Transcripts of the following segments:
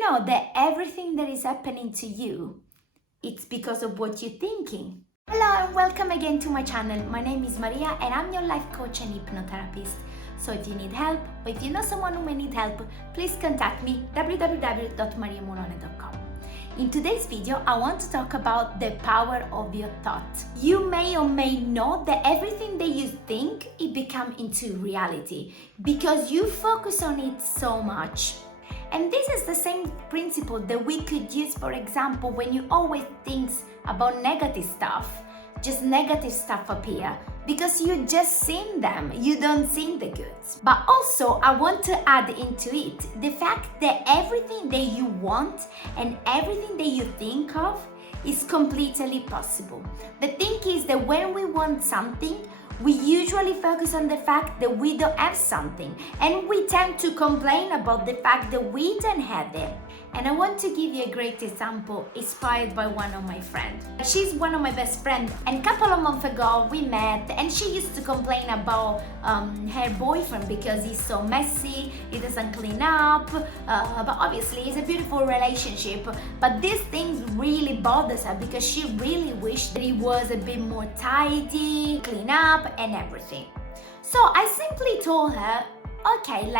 you know that everything that is happening to you, it's because of what you're thinking? Hello and welcome again to my channel. My name is Maria and I'm your life coach and hypnotherapist. So if you need help or if you know someone who may need help, please contact me www.mariamolone.com. In today's video, I want to talk about the power of your thought. You may or may know that everything that you think, it becomes into reality because you focus on it so much. And this is the same principle that we could use, for example, when you always think about negative stuff, just negative stuff appear because you just seen them, you don't see the goods. But also I want to add into it the fact that everything that you want and everything that you think of is completely possible. The thing is that when we want something, we usually focus on the fact that we don't have something and we tend to complain about the fact that we don't have it. And I want to give you a great example inspired by one of my friends. She's one of my best friends and a couple of months ago we met and she used to complain about her boyfriend because he's so messy, he doesn't clean up, but obviously it's a beautiful relationship. But this thing really bothers her because she really wished that he was a bit more tidy, clean up and everything. So I simply told her, okay,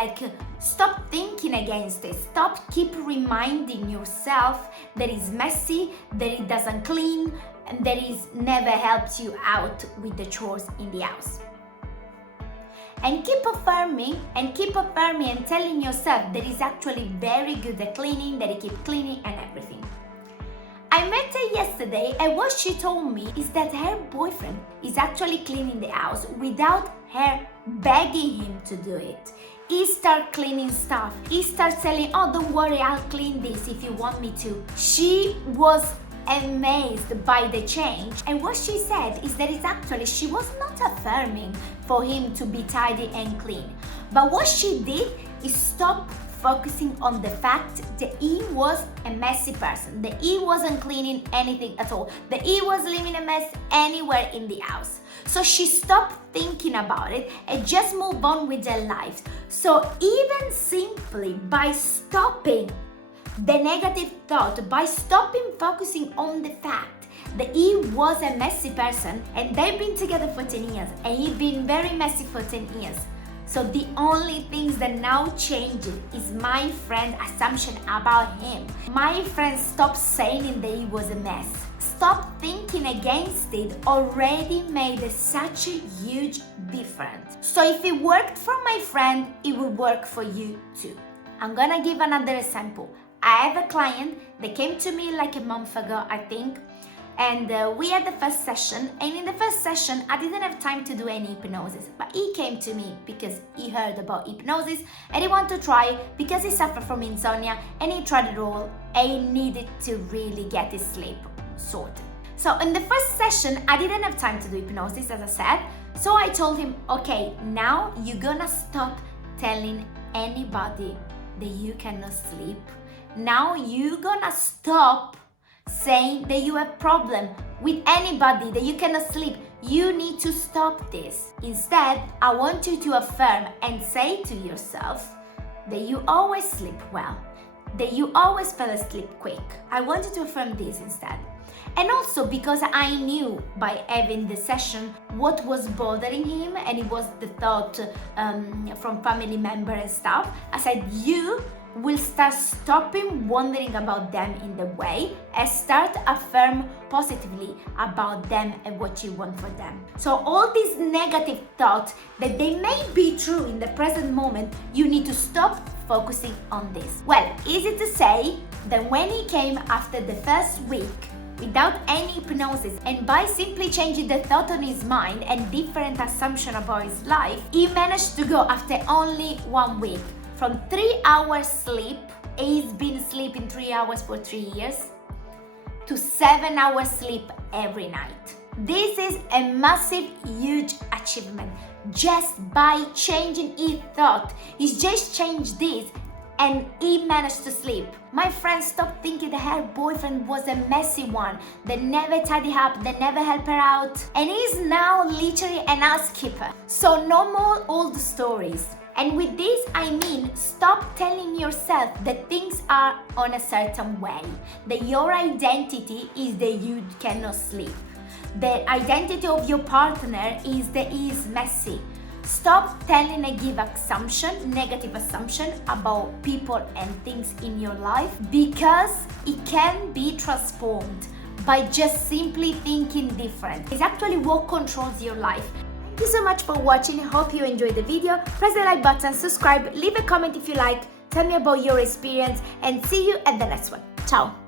stop thinking against it. Stop keep reminding yourself that it's messy, that it doesn't clean, and that it's never helped you out with the chores in the house. And keep affirming and telling yourself that it's actually very good at cleaning, that it keeps cleaning and everything. I met her yesterday and what she told me is that her boyfriend is actually cleaning the house without her begging him to do it. He starts cleaning stuff. He starts saying, oh, don't worry, I'll clean this if you want me to. She was amazed by the change. And what she said is that it's actually, she was not affirming for him to be tidy and clean. But what she did is stop focusing on the fact that he was a messy person, that he wasn't cleaning anything at all, that he was leaving a mess anywhere in the house. So she stopped thinking about it and just moved on with her life. So even simply by stopping the negative thought, by stopping focusing on the fact that he was a messy person and they've been together for 10 years and he's been very messy for 10 years. So the only things that now changing is my friend's assumption about him. My friend stopped saying that he was a mess. Stop thinking against it already made such a huge difference. So if it worked for my friend, it will work for you too. I'm gonna give another example. I have a client that came to me like a month ago, I think, and we had the first session, and in the first session I didn't have time to do any hypnosis, but he came to me because he heard about hypnosis and he wanted to try because he suffered from insomnia and he tried it all and he needed to really get his sleep sorted. So in the first session I didn't have time to do hypnosis, as I said, so I told him, okay, now you're gonna stop telling anybody that you cannot sleep. Now you're gonna stop saying that you have problem with anybody, that you cannot sleep. You need to stop this. Instead, I want you to affirm and say to yourself that you always sleep well, that you always fall asleep quick. I want you to affirm this instead. And also because I knew by having the session what was bothering him, and it was the thought from family member and stuff, I said, you will start stopping wondering about them in the way and start affirm positively about them and what you want for them. So all these negative thoughts that they may be true in the present moment, you need to stop focusing on this. Well, easy to say that when he came after the first week without any hypnosis and by simply changing the thought on his mind and different assumption about his life, he managed to go after only 1 week from 3 hours sleep, he's been sleeping 3 hours for 3 years, to 7 hours sleep every night. This is a massive, huge achievement just by changing his thought. He's just changed this and he managed to sleep. My friend stopped thinking that her boyfriend was a messy one, that never tidy up, that never help her out, and he's now literally an housekeeper. So no more old stories. And with this, I mean, stop telling yourself that things are on a certain way, that your identity is that you cannot sleep. The identity of your partner is that he is messy. Stop telling a negative assumption about people and things in your life, because it can be transformed by just simply thinking different. It's actually what controls your life. Thank you so much for watching. I hope you enjoyed the video. Press the like button, subscribe, leave a comment if you like, tell me about your experience, and see you at the next one. Ciao!